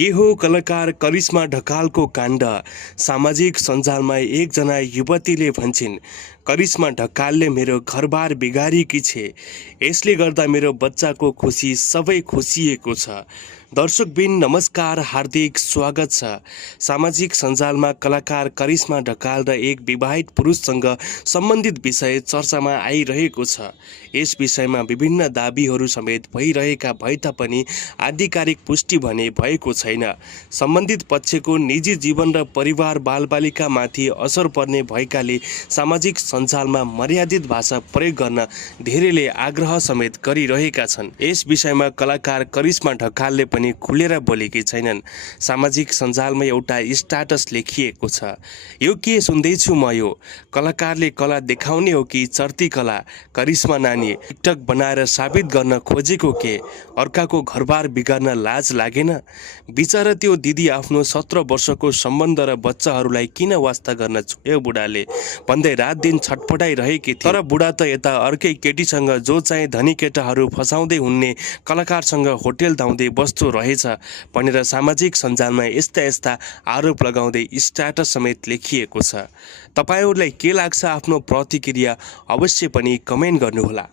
के हो कलाकार करिश्मा ढकालको काण्ड। सामाजिक सञ्जालमा एकजना युवतीले भन्छन्, करिश्मा ढकालले मेरो घरबार बिगारेकी छे, यसले गर्दा मेरो बच्चाको खुसी सबै खुसिएको छ। दर्शकबिन नमस्कार, हार्दिक स्वागत छ। सामाजिक सञ्जालमा कलाकार करिश्मा ढकाल र एक विवाहित पुरुषसँग सम्बन्धित विषय चर्चामा आइरहेको छ। यस विषयमा विभिन्न दाबीहरू समेत भइरहेका भए तापनि आधिकारिक पुष्टि भने भएको छैन। सम्बन्धित पक्षको निजी जीवन र परिवार बालबालिकामाथि असर पर्ने भएकाले सामाजिक सञ्जालमा मर्यादित भाषा प्रयोग गर्न धेरैले आग्रह समेत गरिरहेका छन्। यस विषयमा कलाकार करिश्मा ढकालले पनि खुलेर बोलेकी छैनन्। सामाजिक सञ्जालमा एउटा स्ट्याटस लेखिएको छ, यो के सुन्दैछु म, यो कलाकारले कला देखाउने हो कि चर्ती कला? करिश्मा नानी टिकटक बनाएर साबित गर्न खोजेको के? अर्काको घरबार बिगार्न लाज लागेन? बिचरा त्यो दिदी आफ्नो 17 वर्षको सम्बन्ध र बच्चाहरूलाई किन वास्ता गर्न छोड्यो बुढाले भन्दै रात दिन छटपटाइरहेकी थिए। तर बुढा त यता अर्कै केटीसँग, जो चाहिँ धनी केटाहरू फसाउँदै हुन्ने कलाकारसँग होटेल धाउँदै बस्दो रहेछ भनेर सामाजिक सञ्जालमा यस्ता यस्ता आरोप लगाउँदै स्ट्याटस समेत लेखिएको छ। तपाईहरूलाई के लाग्छ? आफ्नो प्रतिक्रिया अवश्य पनि कमेन्ट गर्नुहोला।